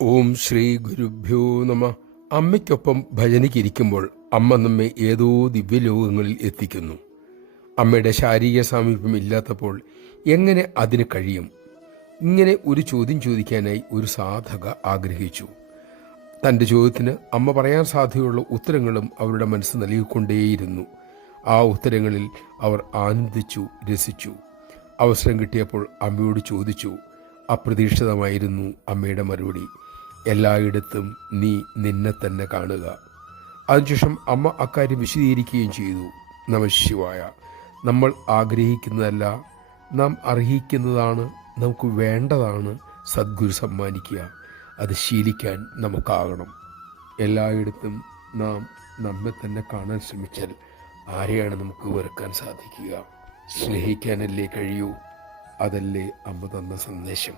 ഓം ശ്രീ ഗുരുഭ്യോ നമ. അമ്മയ്ക്കൊപ്പം ഭജനയ്ക്കിരിക്കുമ്പോൾ അമ്മ നമ്മെ ഏതോ ദിവ്യലോകങ്ങളിൽ എത്തിക്കുന്നു. അമ്മയുടെ ശാരീരിക സാമീപ്യം ഇല്ലാത്തപ്പോൾ എങ്ങനെ അതിന് കഴിയും? ഇങ്ങനെ ഒരു ചോദ്യം ചോദിക്കാനായി ഒരു സാധക ആഗ്രഹിച്ചു. തൻ്റെ ചോദ്യത്തിന് അമ്മ പറയാൻ സാധ്യതയുള്ള ഉത്തരങ്ങളും അവരുടെ മനസ്സ് നൽകിക്കൊണ്ടേയിരുന്നു. ആ ഉത്തരങ്ങളിൽ അവർ ആനന്ദിച്ചു, രസിച്ചു. അവസരം കിട്ടിയപ്പോൾ അമ്മയോട് ചോദിച്ചു. അപ്രതീക്ഷിതമായിരുന്നു അമ്മയുടെ മറുപടി. എല്ലായിടത്തും നീ നിന്നെ തന്നെ കാണുക. അതിനുശേഷം അമ്മ അക്കാര്യം വിശദീകരിക്കുകയും ചെയ്തു. നമഃശിവായ. നമ്മൾ ആഗ്രഹിക്കുന്നതല്ല, നാം അർഹിക്കുന്നതാണ്, നമുക്ക് വേണ്ടതാണ് സദ്ഗുരു സമ്മാനിക്കുക. അത് ശീലിക്കാൻ നമുക്കാകണം. എല്ലായിടത്തും നാം നമ്മെ തന്നെ കാണാൻ ശ്രമിച്ചാൽ ആരെയാണ് നമുക്ക് വെറുക്കാൻ സാധിക്കുക? സ്നേഹിക്കാനല്ലേ കഴിയൂ? അതല്ലേ അമ്മ തന്ന സന്ദേശം.